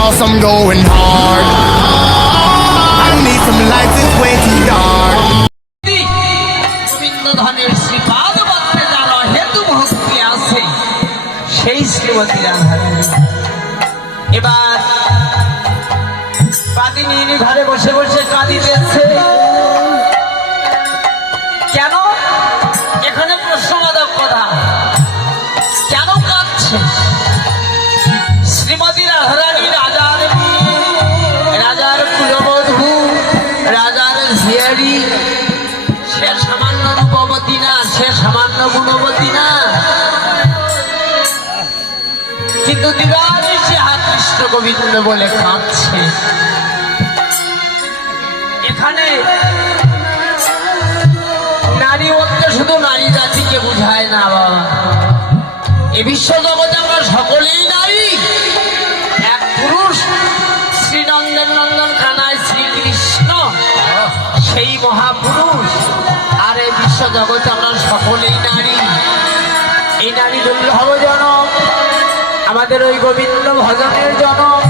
Cause I'm going hard. I need some lights, it's way too dark. গোবিন্দধনের শ্রীপাদ পদ্মে যার হেতু ভক্তি আছে সেই শ্রীমতী রাধারানী এবার কাঁদিনী ঘরে বসে বসে কাঁদিতেছে। কেন? এখানে প্রশ্নবাদক কথা, কেন কাঁদছে? শ্রীমতী রাধারানী রাজার মেয়ে, রাজার কুলবধূ, রাজার ঝিয়ারি। সে সামান্য রূপবতী না, সে সামান্য গুণবতী না, কিন্তু দিদারে সে কৃষ্ণ গোবিন্দ বলে কাঁদছে। এখানে নারী বলতে শুধু নারী জাতিকে বুঝায় না বাবা, এ বিশ্ব জগতে আমরা সকলেই নারী। এক পুরুষ শ্রীনন্দন নন্দন কানায় শ্রীকৃষ্ণ সেই মহাপুরুষ, আর এই বিশ্ব জগতে আমরা সকলেই নারী। এই নারী দুর্লভ জনম, আমাদের ওই গোবিন্দ ভজনের জনম।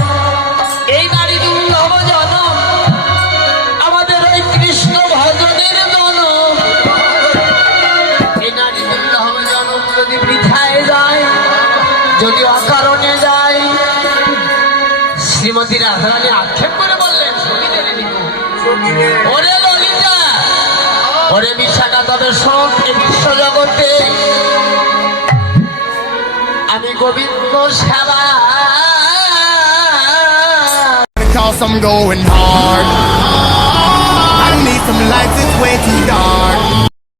এই নারী দুর্লভ জনম, আমাদের ওই কৃষ্ণ ভজনের জনম। এই নারী দুর্লভ জনম যদি বৃথায় যায়, যদি অকারণে যায়, শ্রীমতী রাধারানী আক্ষেপ করে বললেন, ওরে ললিতা, ওরে বিশাখা, তবে শোন, এই বিশ্ব জগতে আমি গোবিন্দ সেবা। Cause I'm going hard. I need some lights, it's way too dark.